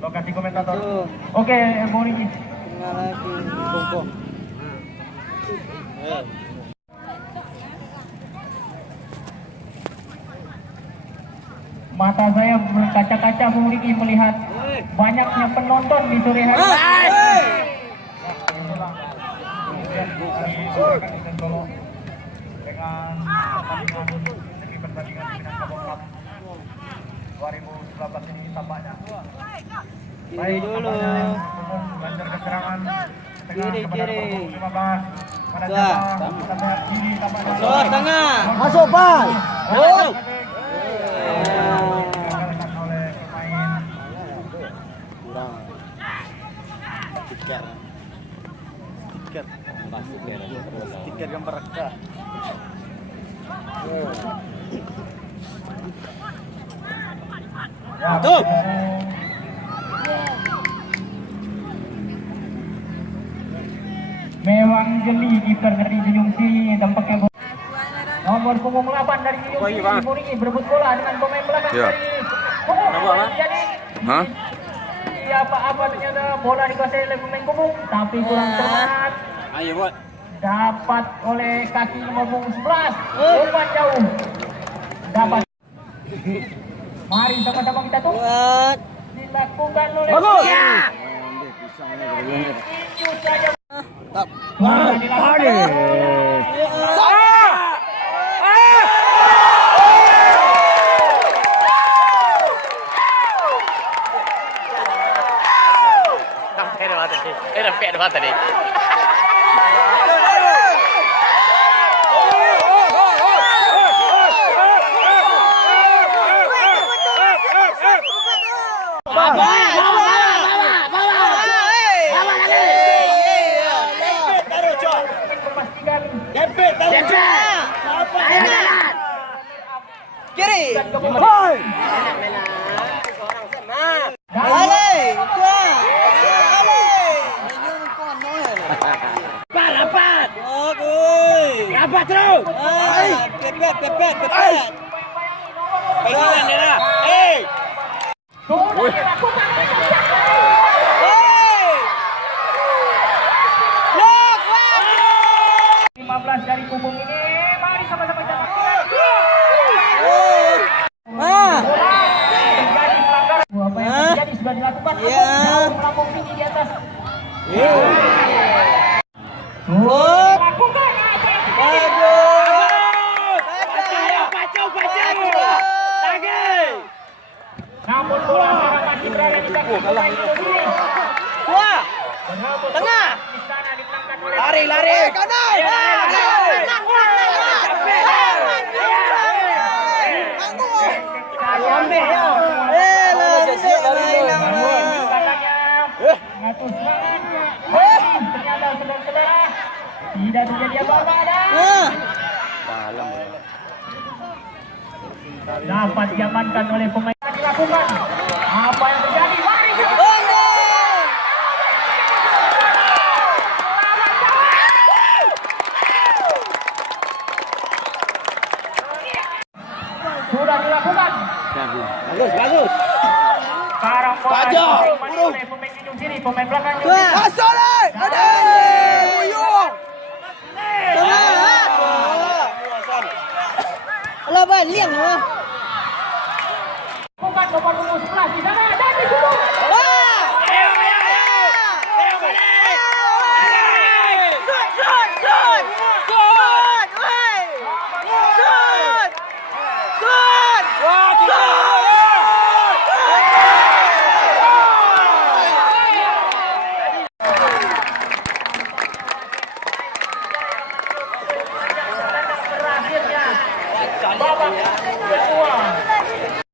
Lokasi komentator. Oke, Morigi. Tinggal lagi Koko. Mata saya berkaca-kaca Morigi melihat banyaknya penonton di sore hari. Dengan pertandingan Minangkabau Cup 2019 ini tampaknya. Baik dulu. Lancar keserangan. Kiri. 15. Pada kiri tampaknya. Masuk tengah. Masuk, Pak. Masuk. Digagalkan oleh pemain. Kurang. Stiker gambar reka. Tuh. Memang jeli kiper dari Junjung Sri tampaknya nomor punggung 8 dari Junjung Sri Morigi berebut bola dengan pemain belakang dari jadi apa ternyata bola dikuasai oleh pemain punggung tapi kurang tepat. Ayo, Bot. Dapat oleh kaki nomor punggung 11 umpan jauh dapat. Mari sama-sama kita tunggu Buat. dilakukan oleh Bagus. Tinju saja. Era pet mata ni. Kiri. Hoi. Ale, kuat. Ale. Minum kau noel. Rapat. Bagus. Rapat terus. Pepet. Pasilan dia lah. Look, 15 dari punggung ini, mari sama-sama kita. Terjadi pelanggaran. Apa yang terjadi sudah dilakukan. Jauh melambung tinggi di atas. Lakukan apa yang terjadi. Namun bola sekarang masih berada di kaki pemain sendiri. Tengah. Di sana ditangkap oleh Lari. Kanan. Ternyata saudara-saudara tidak terjadi apa-apa. Dapat diamankan oleh pemain. Dilakukan apa yang terjadi? Mari sudah dilakukan. Bagus. Sekarang bola dimainkan oleh pemain Junjung Sri, pemain belakang Junjung Sri. Masuk leh. Ada. Uyung. Alah, Ban, liang lah. Bukan nomor